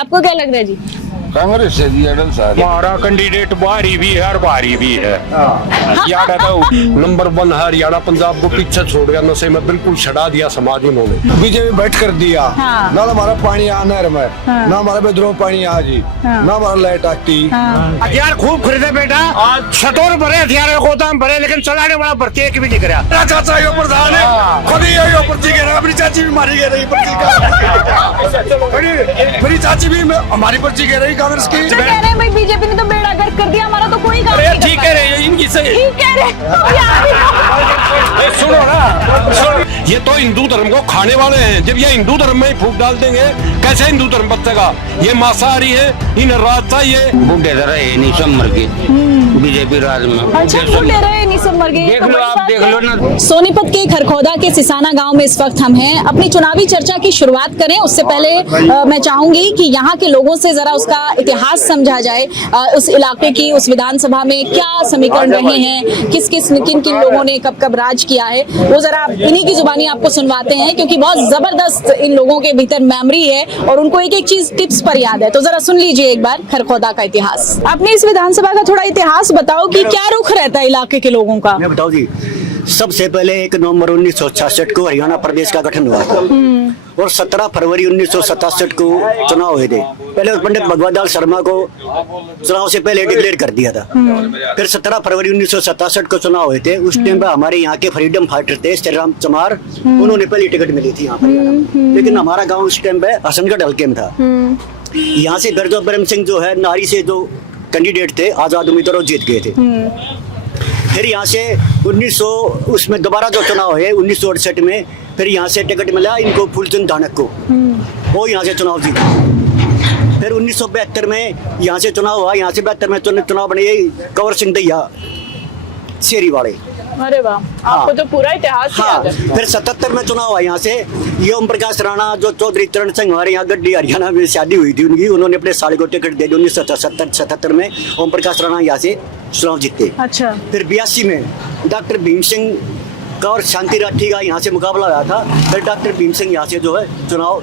आपको क्या लग रहा है जी? कांग्रेस से जी अटल साहब हमारा कैंडिडेट बाहरी भी है और बाहरी भी है। हरियाणा तो नंबर 1 है हरियाणा। पंजाब को पीछे छोड़ गया, नशे में बिल्कुल छड़ा दिया समाज उन्होंने। बीजेपी बैठ कर दिया हाँ। ना हमारा पानी आ नहर में हाँ। ना हमारा विद्रोह पानी आ जी हाँ। ना हमारा लाइट आती। हथियार खूब खरीदे बेटा, शतोर भरे हथियार गोदाम भरे, लेकिन चलाने वाला भर्ती एक भी नहीं कराया। मेरा चाचा यो प्रधान है, खुद ही यो पर्ची कह रहा है, मेरी चाची भी मारी कह रही पर्ची का। मेरी चाची भी हमारी पर्ची कह रही कांग्रेस की। कह रहे हैं भाई बीजेपी ने तो बेड़ा गर्क कर दिया, हमारा तो कोई काम नहीं। ठीक कह रहे हैं इनकी सही। ठीक कह रहे सुनो ना, ये तो हिंदू धर्म को खाने वाले हैं। जब ये हिंदू धर्म में ही फूक डाल देंगे, कैसे हिंदू धर्म बचेगा? ये मांसाहारी है, इन रात चाहिए। बूढ़े रहे नहीं सब मर गए बीजेपी राज में। अच्छा बूढ़े रहे नहीं सब मर गए। देख लो, आप देख लो ना। सोनीपत के खरखौदा के सिसाना गांव में इस वक्त हम हैं। अपनी चुनावी चर्चा की शुरुआत करें उससे पहले मैं चाहूंगी कि यहाँ के लोगों से जरा उसका इतिहास समझा जाए। उस इलाके की, उस विधानसभा में क्या समीकरण रहे हैं, किस किस किन किन लोगों ने कब कब राज किया है, वो जरा इन्हीं की जुबानी आपको सुनवाते हैं, क्योंकि बहुत जबरदस्त इन लोगों के भीतर मेमोरी है और उनको एक एक चीज टिप्स पर याद है। तो जरा सुन लीजिए एक बार खरखौदा का इतिहास। अपने इस विधानसभा का थोड़ा इतिहास बताओ कि क्या रुख रहता है इलाके के लोगों का। मैं बताऊं जी, सबसे पहले 1 नवंबर 1966 को हरियाणा प्रदेश का गठन हुआ था और 17 फरवरी 1967 को चुनाव हुए थे। पहले पंडित भगवत लाल शर्मा को चुनाव से पहले डिक्लेयर कर दिया था। फिर 17 फरवरी 1967 को चुनाव हुए थे। उस टाइम पे हमारे यहाँ के फ्रीडम फाइटर थे श्री राम चमार, उन्होंने पहली टिकट मिली थी यहाँ पर। लेकिन हमारा गाँव उस टाइम पे हसनगढ़ हल्के में था। यहाँ से बिरजो ब्रह्म सिंह जो है नारी से जो कैंडिडेट थे आजाद उम्मीदवार जीत गए थे। फिर यहाँ से 1900 उसमें दोबारा जो चुनाव है 1968 में, फिर यहाँ से टिकट मिला इनको फूलचंद धानक को, वो यहाँ से चुनाव जीता। फिर 1972 में यहाँ से चुनाव हुआ। यहाँ से 72 में चुनाव बने कंवर सिंह दैया शेरी वाले। अरे वाह, आपको तो पूरा इतिहास याद है। फिर 77 में चुनाव हुआ। यहाँ से ये ओम प्रकाश राणा जो चौधरी चरण सिंह हमारे यहाँ गड्डी हरियाणा में शादी हुई थी उनकी, उन्होंने अपने साले को टिकट दे दी। 1977 में ओम प्रकाश राणा यहाँ से चुनाव जीते। अच्छा। फिर 82 में डॉक्टर भीम सिंह का और शांति राठी का यहाँ से मुकाबला हुआ था। फिर डॉक्टर भीम सिंह यहाँ से जो है चुनाव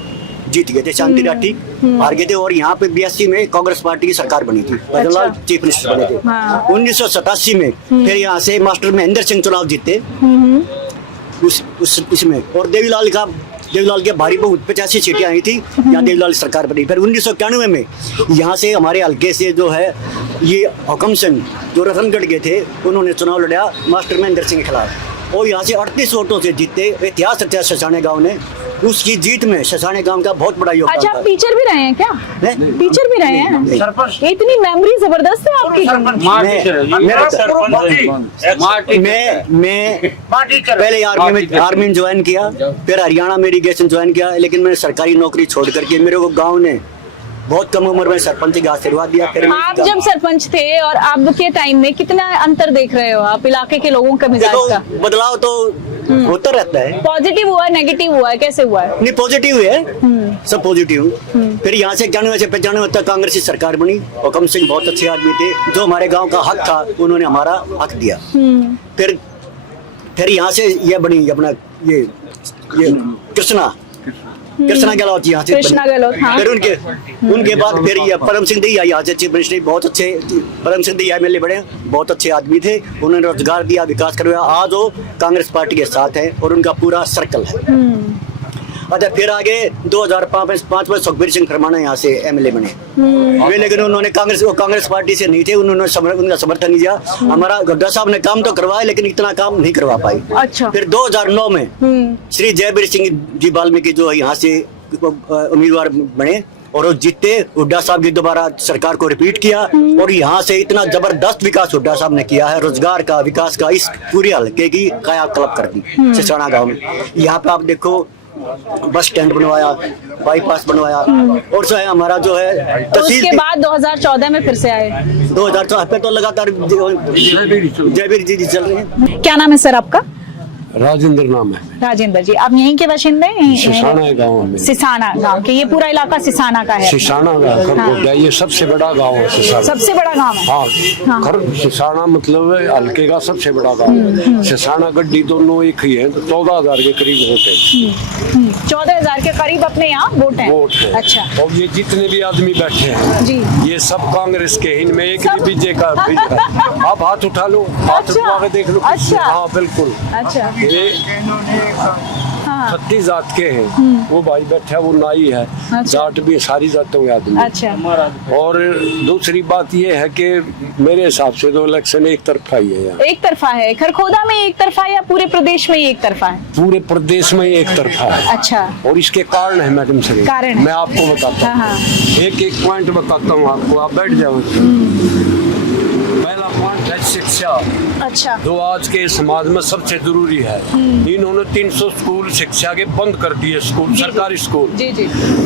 जीत गए थे, शांति राठी हार गए थे। और यहाँ पे 82 में कांग्रेस पार्टी की सरकार बनी थी, भजनलाल चीफ मिनिस्टर बने थे। 1987 में फिर यहाँ से मास्टर महेंद्र सिंह चुनाव जीते इसमें। और देवीलाल के भारी बहुत 85 सीटें आई थी, यहाँ देवीलाल सरकार बनी। फिर 1991 में यहाँ से हमारे हल्के से जो है ये हुकम सिंह जो रतनगढ़ के थे, उन्होंने चुनाव लड़ा मास्टर महेंद्र सिंह के खिलाफ और यहाँ से 38 वोटों से जीते। इतिहास रचा शशाने गाँव ने, उसकी जीत में शशाने गांव का बहुत बड़ा योगदान। अच्छा, आप टीचर भी रहे हैं क्या? टीचर भी रहे हैं? इतनी मेमोरी जबरदस्त है आपकी। मैं पहले आर्मी में ज्वाइन किया, फिर हरियाणा में इरिगेशन ज्वाइन किया, लेकिन मैंने सरकारी नौकरी छोड़ करके मेरे को गाँव ने बहुत कम उम्र में सरपंच का आशीर्वाद दिया। फिर आप जब सरपंच थे और अब के टाइम में कितना अंतर देख रहे हो आप इलाके के लोगों का मिजाज का? बदलाव तो होता रहता है। पॉजिटिव हुआ है, नेगेटिव हुआ है, कैसे हुआ है? नहीं, पॉजिटिव है, सब पॉजिटिव। फिर यहाँ से 91 से 95 तक कांग्रेस की सरकार बनी। हुकम सिंह बहुत अच्छे आदमी थे, जो हमारे गांव का हक था उन्होंने हमारा हक दिया। फिर यहाँ से ये बनी अपना ये कृष्णा गहलोत यहाँ से। कृष्णा गहलोत, हाँ। फिर उनके बाद फिर ये परम सिंह दैया यहाँ से चीफ मिनिस्टर, बहुत अच्छे परम सिंह दैया MLA बने, बहुत अच्छे आदमी थे। उन्होंने रोजगार दिया, विकास करवाया। आज वो कांग्रेस पार्टी के साथ है और उनका पूरा सर्कल है। अच्छा, फिर आगे 2005 में सुखबीर सिंह खरमाना यहाँ से MLA बने वे, लेकिन उन्होंने कांग्रेस पार्टी से नहीं थे, उन्होंने उनका समर्थन नहीं दिया। हमारा गड्ढा साहब ने काम तो करवाया लेकिन इतना काम नहीं करवा पाई। अच्छा। फिर 2009 में श्री जयवीर सिंह जी वाल्मीकि जो यहाँ से उम्मीदवार बने और वो जीते। हुड्डा साहब की दोबारा सरकार को रिपीट किया और यहाँ से इतना जबरदस्त विकास हुड्डा साहब ने किया है, रोजगार का, विकास का, इस पूरे हल्के की कायाकल्प कर दी सिसाना गाँव में। यहाँ पे आप देखो बस स्टैंड बनवाया, बाईपास बनवाया और जो है हमारा जो है तो उसके बाद 2014 में फिर से आए। 2014 पे तो लगातार जयवीर जी चल रहे हैं। क्या नाम है सर आपका? राजेंद्र नाम है। राजेंद्र जी, आप यहीं के बाशिंदे हैं? सिसाना गाँव में, सिसाना गांव के, ये पूरा इलाका सिसाना का है? सिसाना का खरगोदा ये सबसे बड़ा गांव है सिसाना। सबसे बड़ा गांव है? हाँ, सिसाना मतलब हल्के का सबसे बड़ा गांव है। सिसाना गड्डी दोनों एक ही है, तो 14,000 के करीब वोट है। 14,000 के करीब अपने यहाँ वोट है? वोट है। अच्छा। और ये जितने भी आदमी बैठे हैं जी, ये सब कांग्रेस के, इनमें एक सब? भी बीजे का आप हाथ उठा लो, हाथ अच्छा। उठा के देख लो। अच्छा। हाँ बिल्कुल। अच्छा। ये हाँ। 36 जात के हैं, वो भाई बैठा वो नाई है। अच्छा। जाट भी सारी जातों के आदमी। अच्छा। और दूसरी बात ये है कि मेरे हिसाब से तो इलेक्शन एक तरफा ही है यहाँ। एक तरफा है? खरखोदा में एक तरफा या पूरे प्रदेश में एक तरफा है? पूरे प्रदेश में एक तरफा है। अच्छा। और इसके कारण है मैडम सर, कारण है? मैं आपको बताता हूँ। हाँ। एक एक पॉइंट बताता हूँ आपको, आप बैठ जाओ। पहला पॉइंट है शिक्षा, अच्छा। जो आज के समाज में सबसे जरूरी है। इन्होंने 300 स्कूल शिक्षा के बंद कर दिए, स्कूल सरकारी स्कूल। जी जी।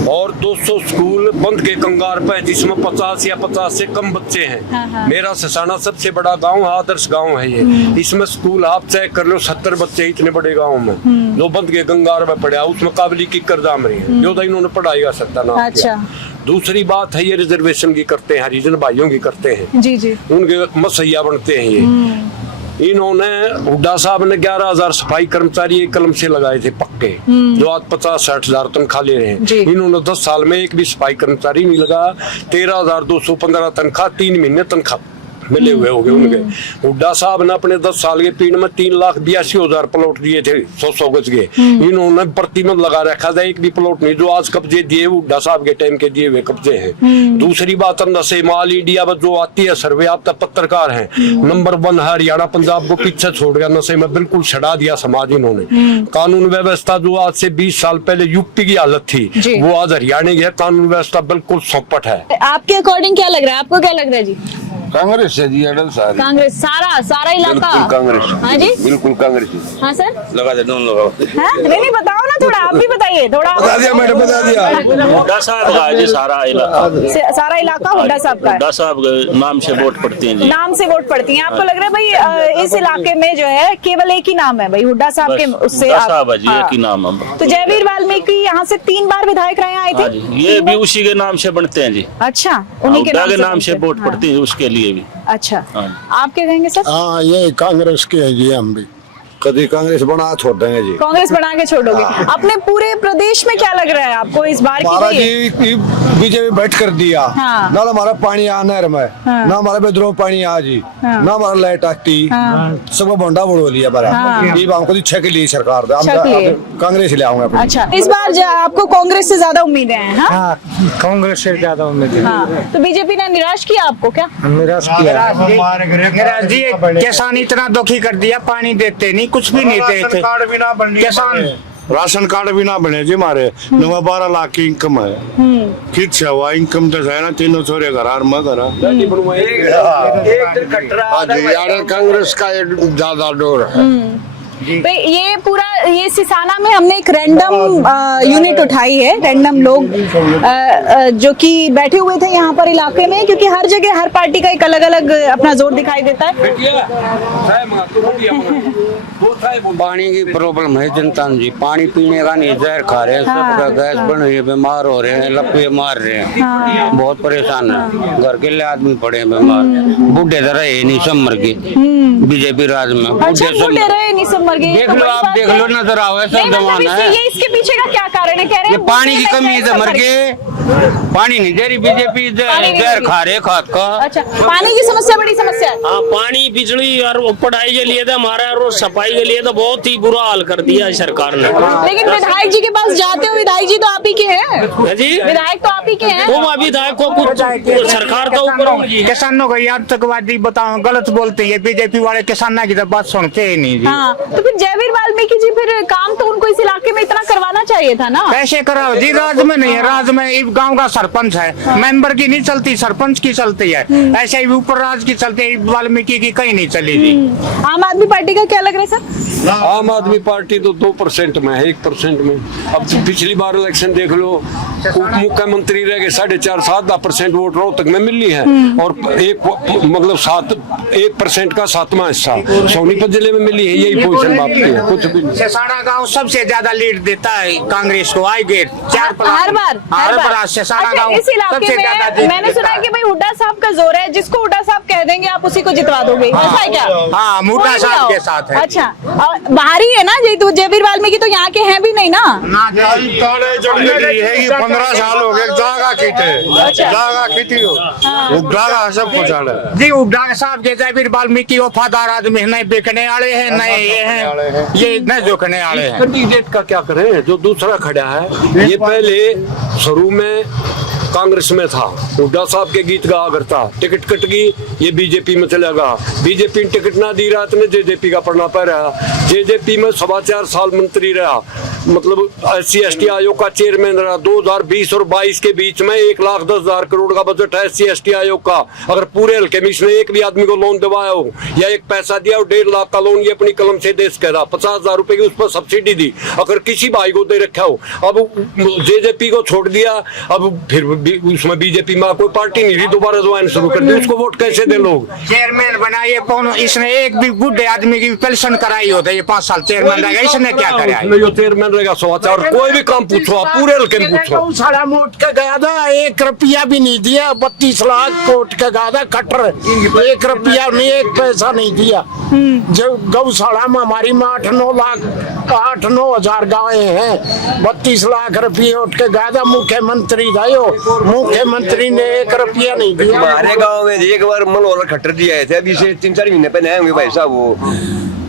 और 200 स्कूल बंद के कंगार पे है, जिसमें 50 या 50 से कम बच्चे हैं। हाँ। मेरा सिसाना सबसे बड़ा गांव, आदर्श गांव है ये। इसमें स्कूल आप चेक कर लो, 70 बच्चे इतने बड़े गांव में जो बंद के कंगार में पड़े, उसमें काबिली की कर जाम रही है, जो तो इन्होंने पढ़ाई का सकता ना। अच्छा। दूसरी बात है ये रिजर्वेशन की करते हैं, हरिजन भाइयों की करते हैं। जी जी। उनके मसैया बनते हैं ये। इन्होंने हुड्डा साहब ने 11,000 सफाई कर्मचारी एक कलम से लगाए थे पक्के, जो आज 50-60 हजार तनख्वाह ले रहे हैं। इन्होंने 10 साल में एक भी सफाई कर्मचारी नहीं लगा। 13,215 तनख्वाह, 3 महीने तनख्वाह मिले हुए हो गए उनके। हुड्डा साहब ने अपने 10 साल के पीरियड में 3,82,000 प्लॉट दिए थे 100 गज के। इन्होंने प्रतिबंध लगा रखा था, एक भी प्लॉट नहीं। जो आज कब्जे दिए हुड्डा साहब के टाइम के दिए हुए कब्जे हैं। दूसरी बात, नशे माल इंडिया में जो आती है सर्वे, आप तक पत्रकार हैं, नंबर 1 है हरियाणा, पंजाब को पीछे छोड़ गया नशे में, बिल्कुल छड़ा दिया समाज इन्होंने। कानून व्यवस्था जो आज से 20 साल पहले यूपी की हालत थी, वो आज हरियाणा की है। कानून व्यवस्था बिल्कुल चौपट है। आपके अकॉर्डिंग क्या लग रहा है? आपको क्या लग रहा है जी? कांग्रेस है जी, अटल सारी कांग्रेस, सारा इलाका? बिल्कुल कांग्रेस। हाँ जी, बिल्कुल कांग्रेस। हाँ सर, लगा दे, दोनों लगाओ। नहीं बताओ ना, थोड़ा आप भी बताइए। थोड़ा बता दिया मैडम, बता दिया। हुड्डा साहब का है जी सारा इलाका। सारा इलाका हुड्डा साहब का है? हुड्डा साहब के नाम से वोट पड़ती है जी। नाम से वोट पड़ती है। आपको लग रहा है भाई इस इलाके में जो है केवल एक ही नाम है भाई, हुड्डा साहब के? उससे हुड्डा साहब है जी, एक ही नाम है। तो जयवीर वाल्मीकि यहाँ से 3 बार विधायक रहे आए थे? ये भी उसी के नाम से बनते हैं जी। अच्छा, उन्हीं के नाम से वोट पड़ती है उसके लिए भी। अच्छा, आप क्या कहेंगे सर? हाँ, ये कांग्रेस के है जी, हम भी कभी कांग्रेस बना छोड़ देंगे जी। कांग्रेस बना के छोड़ोगे? अपने पूरे प्रदेश में क्या लग रहा है आपको इस बार की? बीजेपी बैठ कर दिया। हाँ। ना हमारा पानी आ नहर में, ना हमारा बेदरों पानी आ जी, ना हमारा लाइट आती, सबको भंडा बोल लिया बड़ा। ये हमको 6 के लिए सरकार कांग्रेस ले आऊंगा। अच्छा, इस बार आपको कांग्रेस से ज्यादा उम्मीदें हैं? हाँ, कांग्रेस से ज्यादा उम्मीद है। हाँ। तो बीजेपी ने निराश किया आपको क्या? निराश किया जी, किसान इतना दुखी कर दिया, पानी देते नहीं, कुछ भी नहीं देते किसान। राशन कार्ड भी ना बने जी हमारे। 12 लाख की इनकम है, फिर से हुआ इनकम तो है ना, 3 छोरे घर में घर। कांग्रेस का ज्यादा डोर है। ये पूरा ये सिसाना में हमने एक रैंडम यूनिट उठाई है, रैंडम लोग जो कि बैठे हुए थे यहाँ पर इलाके में, क्योंकि हर जगह हर पार्टी का एक अलग अलग अपना जोर दिखाई देता है। पानी की प्रॉब्लम है जनता जी, पानी पीने का नहीं, जहर खा रहे हैं, सबका गैस बन रही है, बीमार हो रहे हैं, लपे मार रहे हैं, बहुत परेशान है। घर के लिए आदमी पड़े हैं बीमार, बूढ़े तो रहे नहीं, सब मर गए बीजेपी राज में। अच्छा, बूढ़े रहे नहीं, सब मर गए? देख लो, आप देख लो, नजर आओ, सब जमाना है। ये इसके पीछे का क्या कारण है? कह रहे हैं पानी की कमी है, मर गए, पानी नहीं दे रही बीजेपी, जहर खा रहे खाद का। अच्छा, पानी की समस्या बड़ी समस्या है। हाँ, पानी, बिजली और पढ़ाई के लिए तो हमारा, और सफाई के लिए तो बहुत ही बुरा हाल कर दिया है सरकार ने। लेकिन विधायक जी के पास जाते हो, विधायक जी तो आप ही के हैं जी, विधायक तो आप ही के हैं। वो विधायक को कुछ सरकार का ऊपर। किसानों को आतंकवादी बताओ, गलत बोलते हैं बीजेपी वाले, किसानों की तो बात सुनते ही नहीं जी। हाँ, तो फिर जयवीर वाल्मीकि जी, फिर काम तो उनको इस इलाके में इतना करवाना चाहिए था ना? कैसे कराओ जी, राज में नहीं है, राज में गांव का सरपंच है, मेंबर की नहीं चलती, सरपंच की चलती है। ऐसे ही ऊपर राज की चलती है, वाल्मीकि की कहीं नहीं चली जी। आम आदमी पार्टी का क्या लग रहा है सर? आम आदमी पार्टी तो 2% में है, 1% में। अब पिछली बार इलेक्शन देख लो, उप मुख्यमंत्री रह गए, 4.5-7% वोट रोहतक में मिली है, और एक मतलब 1% का 7वां हिस्सा सोनीपत जिले में मिली है। यही पोजीशन बात की है, कुछ भी नहीं। सिसाना गांव सबसे ज्यादा लीड देता है कांग्रेस को, आई गेट 4 हर बार सिसाना अच्छा, गांव इस इलाके सबसे ज्यादा में मैंने सुना है कि भाई हुड्डा साहब का जोर है, जिसको हुड्डा साहब कह देंगे आप उसी को जितवा दोगे, ऐसा है क्या? हाँ, हुड्डा कोई भी साहब आओ। के साथ है। अच्छा, और बाहरी है ना जी, तो जयवीर वाल्मीकि तो यहाँ के हैं भी नहीं ना? ताले जड़ने की है कि 15 साल हो गए जागा खींचे जागा खींची हो वो जागा सब कुछ आड़े जी हुड्डा साहब जैसे फिर वाल्मीकि वफादार आदमी नहीं बिकने वाले हैं, नए ये हैं, ये न जोखने वाले हैं। कैंडिडेट का क्या करें जो दूसरा खड़ा है। ये पहले शुरू में कांग्रेस में था, हुड्डा साहब के गीत गाया करता, टिकट कट गई, ये बीजेपी में चला गया, बीजेपी ने टिकट ना दी रहा, इतने जेजेपी का पढ़ना पड़ रहा, जेजेपी में 4.25 साल मंत्री रहा, मतलब SC/ST आयोग का चेयरमैन रहा। 2020 और 22 के बीच में 1,10,000 करोड़ का बजट है SC/ST आयोग का। अगर पूरे हल्के में इसने एक भी आदमी को लोन दिवाया हो या एक पैसा दिया हो, 1.5 लाख का लोन ये अपनी कलम से देश कह रहा, 50,000 रुपए की उस पर सब्सिडी दी, अगर किसी भाई को दे रखा हो। अब जेजेपी को छोड़ दिया, अब फिर उसमें बीजेपी में कोई पार्टी नहीं रही, दोबारा ज्वाइन शुरू कर दी, उसको वोट कैसे दे लोग? चेयरमैन बनाइए कौन, इसने एक भी बुढ़े आदमी की पेंशन कराई होता, ये 5 साल चेयरमैन रहेगा, इसने क्या कराया? जो चेयरमैन रहेगा समाचार, कोई भी काम पूछो आप, पूरे हल्के में पूछो। सारा मोट के गया था, 1 रुपया भी नहीं दिया, 32 लाख कोट के गया था खटर, 1 रुपया नहीं, 1 पैसा नहीं दिया। जब गौशाला में हमारी में 8-9 हजार गायें हैं, 32 लाख रुपये उठ के गया था, मुख्यमंत्री था यो, मुख्यमंत्री ने 1 रुपया नहीं दिया। हमारे गांव में एक बार मनोहर खट्टर जी आए थे, अभी से 3-4 महीने पहले आए होंगे भाई साहब। वो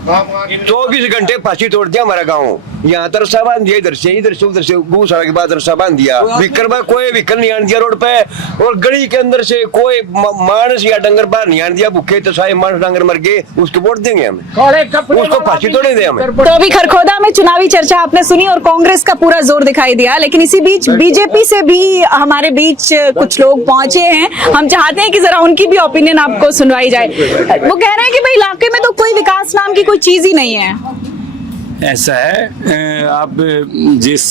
24 घंटे फांसी तोड़ दिया हमारा गांव, यहाँ तरसा बांध दिया, इधर से उधर से गौशाला के बाद रस्सा बांध दिया। विकर में कोई विकर नहीं आने दिया रोड पे, और गली के अंदर से कोई मानस या डंगर बाहर नहीं आने दिया। भूखे तो सारे मानस डंगर मर गए, उसके वोट देंगे हम, उसको फांसी तोड़े दे हमें। तो अभी खरखोदा में चुनावी चर्चा आपने सुनी और कांग्रेस का पूरा जोर दिखाई दिया, लेकिन इसी बीच बीजेपी से भी हमारे बीच कुछ लोग पहुंचे हैं। हम चाहते हैं कि जरा उनकी भी ओपिनियन आपको सुनवाई जाए। वो कह रहे हैं कि भाई इलाके में तो कोई विकास नाम की कोई चीज ही नहीं है। ऐसा है, आप जिस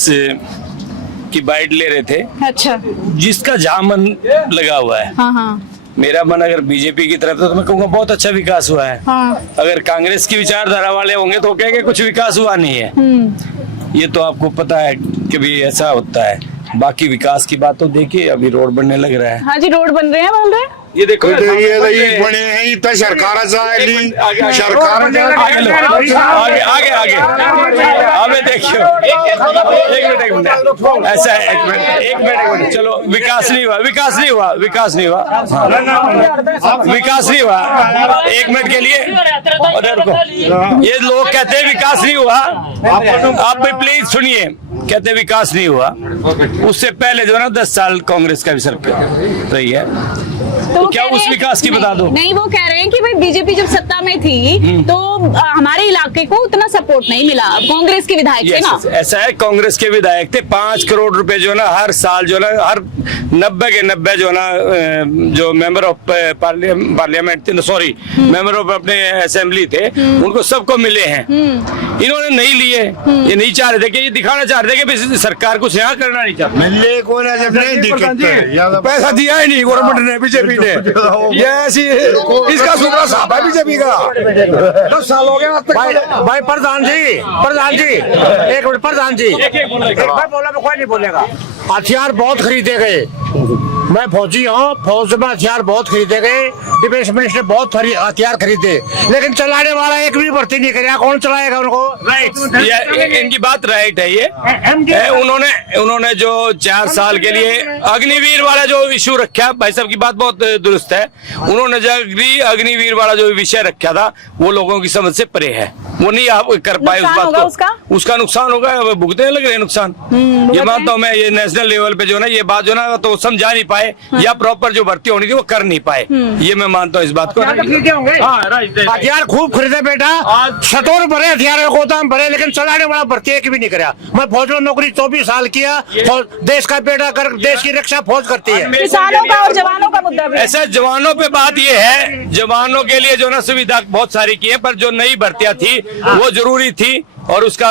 की बाइट ले रहे थे, अच्छा, जिसका जहां मन लगा हुआ है। हाँ, मेरा मन अगर बीजेपी की तरफ तो मैं कहूँगा बहुत अच्छा विकास हुआ है। हाँ। अगर कांग्रेस की विचारधारा वाले होंगे तो कहेंगे कुछ विकास हुआ नहीं है। ये तो आपको पता है कि भी ऐसा होता है। बाकी विकास की बात तो देखिए, अभी रोड बनने लग रहा है। हाँ जी, रोड बन रहे हैं, बोल रहे हैं। ये देखो ये बने हैं इतना सरकार जाएगी, सरकार आगे अबे देखियो, एक मिनट ऐसा है, एक मिनट चलो, विकास नहीं हुआ। 1 मिनट के लिए ये लोग कहते हैं विकास नहीं हुआ, आप भी प्लीज सुनिए। कहते हैं विकास नहीं हुआ, उससे पहले जो है ना 10 साल कांग्रेस का भी सरकार रही है, तो क्या उस विकास की बता दो? नहीं, वो कह रहे हैं कि भाई बीजेपी जब सत्ता में थी तो हमारे इलाके को उतना सपोर्ट नहीं मिला, कांग्रेस के विधायक थे ना। ऐसा है, कांग्रेस के विधायक थे, 5 करोड़ रुपए जो है ना हर साल जो है ना, हर 90 के 90 जो है ना, जो मेंबर ऑफ पार्लियामेंट थे, सॉरी मेंबर ऑफ अपने असेंबली थे, उनको सबको मिले हैं। इन्होंने नहीं लिए, ये नहीं चाह रहे थे कि ये दिखाना चाह रहे थे कि सरकार कुछ यहाँ करना नहीं चाहते। मिलने को ना जब नहीं दिक्कत पैसा दिया ही नहीं गवर्नमेंट ने, बीजेपी ने। ये ऐसी इसका सूत्रा साहब है बीजेपी का। 10 साल हो गए भाई प्रधान जी, एक मिनट प्रधान जी, एक बार बोला तो कोई नहीं बोलेगा। हथियार बहुत खरीदे गए, मैं फौजी हूँ, फौज में हथियार बहुत खरीदे गए, डिफेंस मिनिस्टर बहुत हथियार खरीदे, लेकिन चलाने वाला एक भी भर्ती नहीं करेगा, कौन चलाएगा उनको? राइट, इनकी बात राइट है। ये उन्होंने जो 4 साल के लिए अग्निवीर वाला जो इशू रखा, भाई साहब की बात बहुत दुरुस्त है। उन्होंने जो अग्निवीर वाला जो विषय रखा था, वो लोगों की समझ से परे है, वो नहीं आप कर पाए उस बात को। उसका नुकसान होगा, भुगतने लग रहे हैं नुकसान। ये मानता हूँ मैं, ये नेशनल लेवल पे जो ना ये बात जो ना तो समझा नहीं पाए, या प्रॉपर जो भर्ती होनी थी वो कर नहीं पाए, ये मैं मानता हूँ इस बात को। हथियार खूब खरीदे बेटा, शतोर भरे हथियार, गोदाम भरे, लेकिन चलाने वाला भर्ती एक भी नहीं करा। मैं फौज में नौकरी 24 साल किया, देश का बेटा कर, देश की रक्षा फौज करती है। किसानों का और जवानों का मुद्दा भी। ऐसा जवानों पे बात ये है, जवानों के लिए जो ना सुविधा बहुत सारी की है, पर जो नई भर्तियां थी वो जरूरी थी और उसका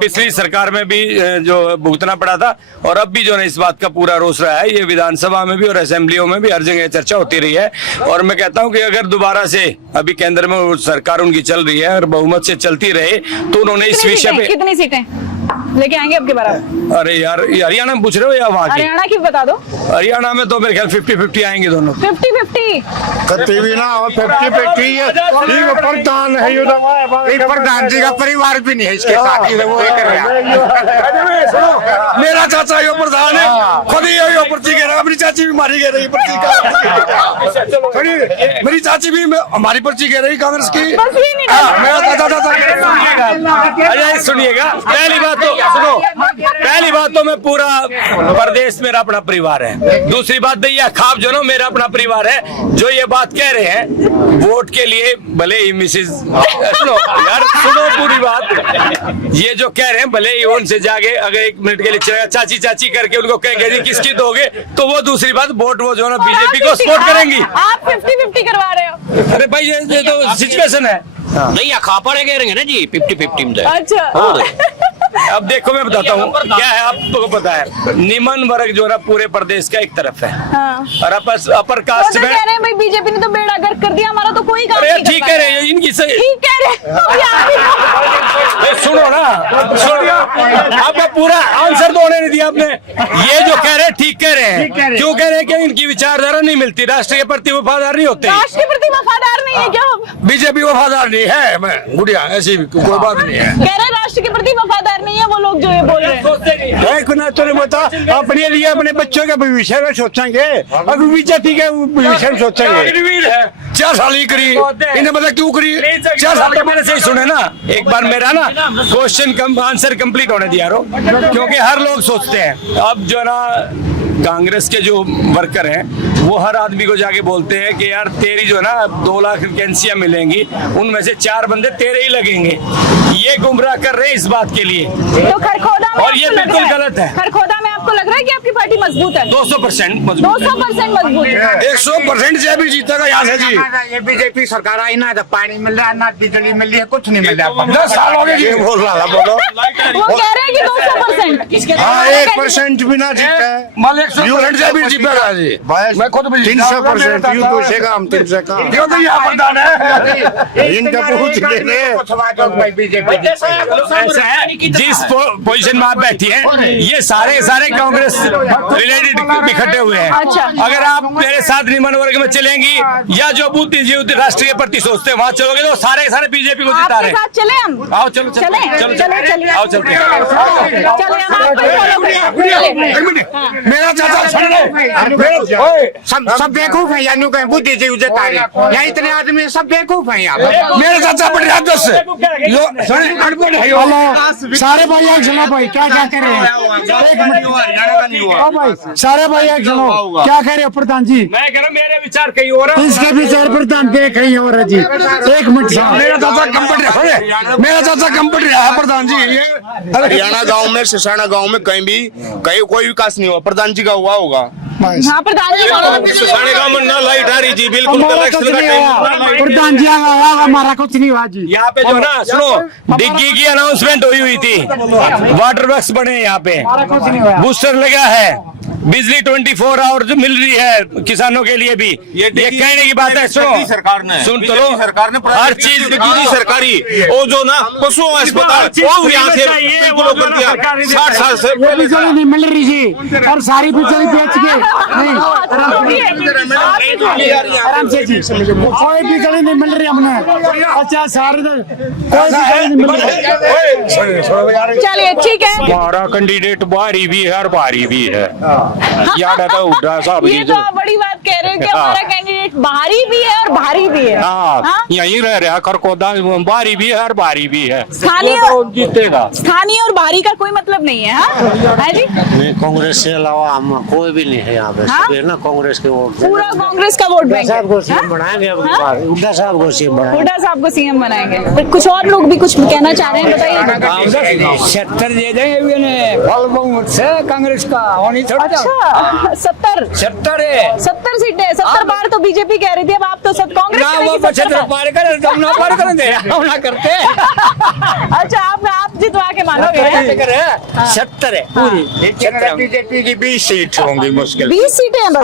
पिछली सरकार में भी जो भुगतना पड़ा था, और अब भी जो है इस बात का पूरा रोष रहा है। ये विधानसभा में भी और असेंबलियों में भी हर जगह चर्चा होती रही है। और मैं कहता हूं कि अगर दोबारा से अभी केंद्र में सरकार उनकी चल रही है और बहुमत से चलती रहे तो उन्होंने इस विषय पे कितनी सीटें लेके आएंगे आपके बराबर? अरे यार, ये हरियाणा में पूछ रहे हो या वहाँ की? हरियाणा की बता दो। हरियाणा में तो मेरे ख्याल 50-50 आएंगे दोनों। 50-50 कत्ती भी ना हो 50-50 ये प्रधान है ये प्रधान जी का परिवार भी नहीं है इसके साथ ही, वो एक मेरा चाचा यो प्रधान है, खुद ही यो पर्ची कह रहा है। अपनी चाची भी मारी कह रही पर्ची का, मेरी चाची भी हमारी पर्ची कह रही कांग्रेस की। बस ये नहीं मेरा चाचा अजय सुनिएगा, पहली बात तो सुनो, पहली बात तो मैं पूरा प्रदेश मेरा अपना परिवार है। दूसरी बात दैया खाप जो ना मेरा अपना परिवार है। जो ये बात कह रहे हैं वोट के लिए, भले ही मिसेज सुनो यार, सुनो पूरी बात, ये जो कह रहे हैं भले ही उनसे जाके अगर 1 मिनट के लिए चलेगा चाची चाची करके उनको कहेंगे जी किसकी दोगे, तो वो दूसरी बात, वोट वो जो ना बीजेपी को सपोर्ट करेंगी। आप 50-50 करवा रहे हो। अरे भाई ये तो सिचुएशन है। नहीं खापड़े कह रहे हैं ना जी 50-50 में। अच्छा अब देखो मैं बताता हूँ क्या है, आपको पता है निम्न वर्ग जो है पूरे प्रदेश का एक तरफ है, और अपर कास्ट में कह रहे हैं भाई बीजेपी ने तो बेड़ा गर्क कर दिया हमारा, तो कोई काम नहीं ठीक कह रहे हैं इनकी सही, ठीक कह रहे हैं। सुनो ना, आपका पूरा आंसर तो होने नहीं दिया आपने। ये जो कह रहे हैं ठीक कह रहे हैं, क्यों कह रहे हैं कि इनकी विचारधारा नहीं मिलती, राष्ट्र के प्रति वफादार नहीं होते। राष्ट्र के प्रति वफादार नहीं है क्या? बीजेपी वफादार नहीं है, मैं गुड़िया ऐसी कोई बात नहीं है। कह रहे राष्ट्र के प्रति वफादार नहीं है वो लोग जो ये बोल रहे हैं। तो बता अपने लिए अपने बच्चों के भविष्य में सोचेंगे, अगर बीजेपी के भविष्य में सोचेंगे। 4 साल ही करी इन्हें पता क्यों करी, 4 साल तो मैंने सही सुने ना। एक बार मेरा ना क्वेश्चन आंसर कंप्लीट होने दिया रो, क्योंकि हर लोग सोचते हैं। अब जो ना कांग्रेस के जो वर्कर हैं वो हर आदमी को जाके बोलते हैं कि यार तेरी जो है ना 2 लाख वैकेंसियां मिलेंगी, उनमें से 4 बंदे तेरे ही लगेंगे। ये गुमराह कर रहे हैं इस बात के लिए, तो खरखोदा में और ये आपको लग बिल्कुल रहा गलत है। खरखोदा में आपको लग रहा है कि आपकी पार्टी मजबूत है? 200% मजबूत, 200% मजबूत है। 100% से भी जीतेगा यहाँ से जी। ये बीजेपी सरकार आई ना, तो पानी मिल रहा है ना, बिजली मिल रही है, कुछ नहीं मिल रहा। 10 साल हो गए जी। बोल रहा बोलो वो कह रहे हैं कि 200%। हाँ 1% भी ना जीता है, 100% से भी जीतेगा जी। मैं खुद 300% यू तो से काम 300 का क्यों तो यहाँ प्रधान है इनका पूछ ले बीजेपी ऐसा है, जिस पोजीशन में आप बैठी हैं ये सारे कांग्रेस रिलेटेड इकट्ठे हुए हैं। अच्छा। अगर आप मेरे साथ निम्न वर्ग में चलेंगी या जो बुद्धिजीवी राष्ट्र के प्रति सोचते हैं वहाँ चलोगे तो सारे बीजेपी को जिता आपके रहे। साथ चले हम? आओ चलो चले चलिए आओ चलते हैं। चले हम आपको follow करें। मेरा चाचा सुन लो, सब बेवकूफ है, यानी कहीं बुद्धिजीवी जता रहे हैं। यहाँ इतने आदमी सब बेवकूफ है यहाँ पे। मेरे चाचा बड़े हाथों से सारे भाई एक सुनो भाई क्या क्या कर रहे हैं, भाई सारे भाई एक सुनो क्या कह रहे हो प्रधान जी। मैं कह रहा हूँ मेरे विचार कहीं और है। इसके विचार प्रधान के कहीं और है जी। 1 मिनट मेरा चाचा कंप्यूटर मेरा चाचा कंप्यूटर है प्रधान जी। ये हरियाणा गांव में सिसाना गांव में कहीं कोई विकास नहीं हुआ, प्रधान जी का हुआ होगा। हाँ प्रधान जी गाँव में ना लाइट आ रही जी, बिल्कुल प्रधान जी हमारा कुछ नहीं हुआ जी। यहाँ पे जो ना सुनो डिग्गी की अनाउंसमेंट हुई थी, वाटर वर्क्स बने यहाँ पे, बूस्टर लगा है, बिजली 24 आवर्स मिल रही है किसानों के लिए भी। ये कहने की बात है, सुनो सरकार ने सुन तो लो, सरकार ने हर चीज सरकारी वो जो ना पशु अस्पताल वो यहाँ से बिल्कुल कर दिया। 60 साल से बिजली नहीं मिल रही जी, और सारी बिजली बेच के नहीं आराम से जी, कोई बिजली नहीं मिल रही हमने। अच्छा सारे कोई बिजली नहीं मिल रही। चलिए ठीक है। हमारा कैंडिडेट बाहरी भी है और बाहरी भी है। याद आता है उड्डा साहब ये तो आप बड़ी बात कह रहे हो कि हमारा कैंडिडेट बाहरी भी है और भारी भी है। हाँ? यहीं रह रहा खरकोदा, बाहरी भी है और बाहरी भी है। जीतेगा। स्थानीय और बाहरी का कोई मतलब नहीं है। हाँ है जी, नहीं कांग्रेस से अलावा हम कोई भी नहीं है यहाँ पे। हाँ? सब है ना कांग्रेस के वोट, पूरा कांग्रेस का वोट बैंक है। बनाएंगे उड्डा साहब को सीएम बनाएंगे। हुड्डा साहब को सीएम बनाएंगे। कुछ और लोग भी कुछ कहना चाह रहे हैं, बताइए। 70 दे देंगे बहुमत से कांग्रेस का होनी थोड़ा। अच्छा 70 70 है। 70 सीटें, 70 बार तो बीजेपी कह रही थी, अब आप तो सब कांग्रेस ना करेगी वो सब बचत तरफ। पार कर तुम ना पार कर दे हम ना करते अच्छा, आप जितवा के मानोगे? 70 है पूरी बीजेपी की 20 सीट होंगी मुश्किल 20 सीटें हैं बस,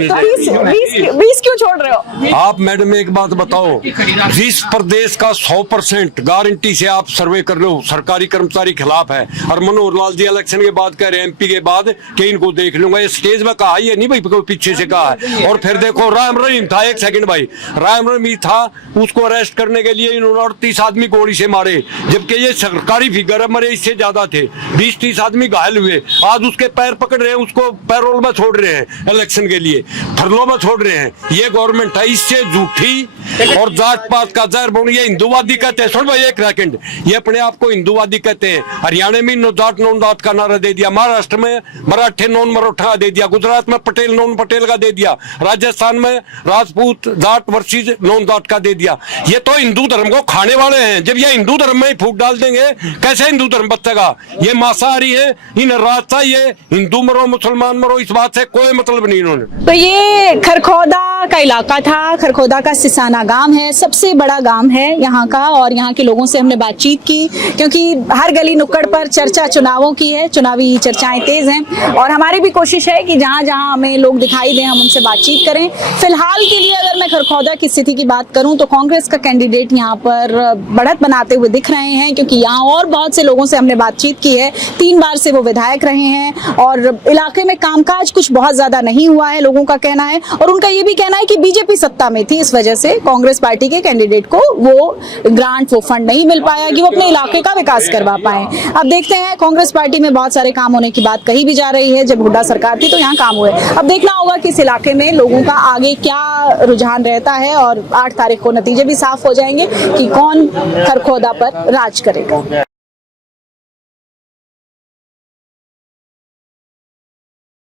तो 20 क्यों छोड़ रहे हो? आप मैडम एक बात बताओ, जिस प्रदेश का 100% गारंटी से आप सर्वे कर रहे हो सरकारी कर्मचारी खिलाफ है, और मनोहर लाल जी इलेक्शन के बाद कह रहे हैं एमपी के बाद कि इनको देख लूंगा, ये स्टेज में कहा, ये नहीं भाई कोई पीछे से कहा है। और फिर देखो राम रहीम था, एक सेकंड भाई, राम रहीम था, उसको अरेस्ट करने के लिए इन्होंने 38 आदमी गोली से मारे, जबकि ये सरकारी फिगर है, मरे इससे ज्यादा थे, 20-30 आदमी घायल हुए। आज उसके पैर पकड़ रहे हैं, उसको पैरोल में छोड़ रहे हैं, इलेक्शन के लिए फरलों में छोड़ रहे हैं। ये गवर्नमेंट है, इससे झूठी और जात पात का जहर बोल, ये हिंदूवादी कहते हैं। सुन भाई एक सेकंड, ये अपने आप को हिंदूवादी कहते हैं। हरियाणा में नो जात का नारा दे दिया, महाराष्ट्र में मराठे नॉन मराठा दे दिया, गुजरात में पटेल नॉन पटेल का दे दिया, राजस्थान में राजपूत जाट वर्सेस नॉन जाट का दे दिया। ये तो हिंदू धर्म को खाने वाले हैं। जब ये हिंदू धर्म में ही फूट डाल देंगे, कैसे हिंदू धर्म बचेगा? ये मांसाहारी है, इन रास्ता ये हिंदू मरो मुसलमान मरो, इस बात से कोई मतलब नहीं इन्होंने। तो ये खरखौदा का इलाका था, खरखौदा का सिसाना गांव है, सबसे बड़ा गांव है यहाँ का, और यहाँ के लोगों से हमने बातचीत की, क्योंकि हर गली नुक्कड़ पर चर्चा चुनावों की है, चुनावी चर्चाएं तेज हैं, और हमारी भी कोशिश है कि जहाँ जहाँ हमें लोग दिखाई दें हम उनसे बातचीत करें। फिलहाल के लिए अगर मैं खरखौदा की स्थिति की बात करूं तो कांग्रेस का कैंडिडेट यहाँ पर बढ़त बनाते हुए दिख रहे हैं, क्योंकि यहाँ और बहुत से लोगों से हमने बातचीत की है, 3 बार से वो विधायक रहे हैं, और इलाके में कामकाज कुछ बहुत ज्यादा नहीं हुआ है, लोगों का कहना है। और उनका ये भी कहना है कि बीजेपी सत्ता में थी, इस वजह से कांग्रेस पार्टी के कैंडिडेट को वो ग्रांट, वो फंड नहीं मिल पाया कि वो अपने इलाके का विकास करवा पाए। अब देखते हैं, कांग्रेस पार्टी में बहुत सारे काम होने की बात कही भी जा रही है, जब हुड्डा सरकार थी तो यहाँ काम हुए। अब देखना होगा कि इस इलाके में लोगों का आगे क्या रुझान रहता है, और 8 तारीख को नतीजे भी साफ हो जाएंगे कि कौन खरखौदा पर राज करेगा।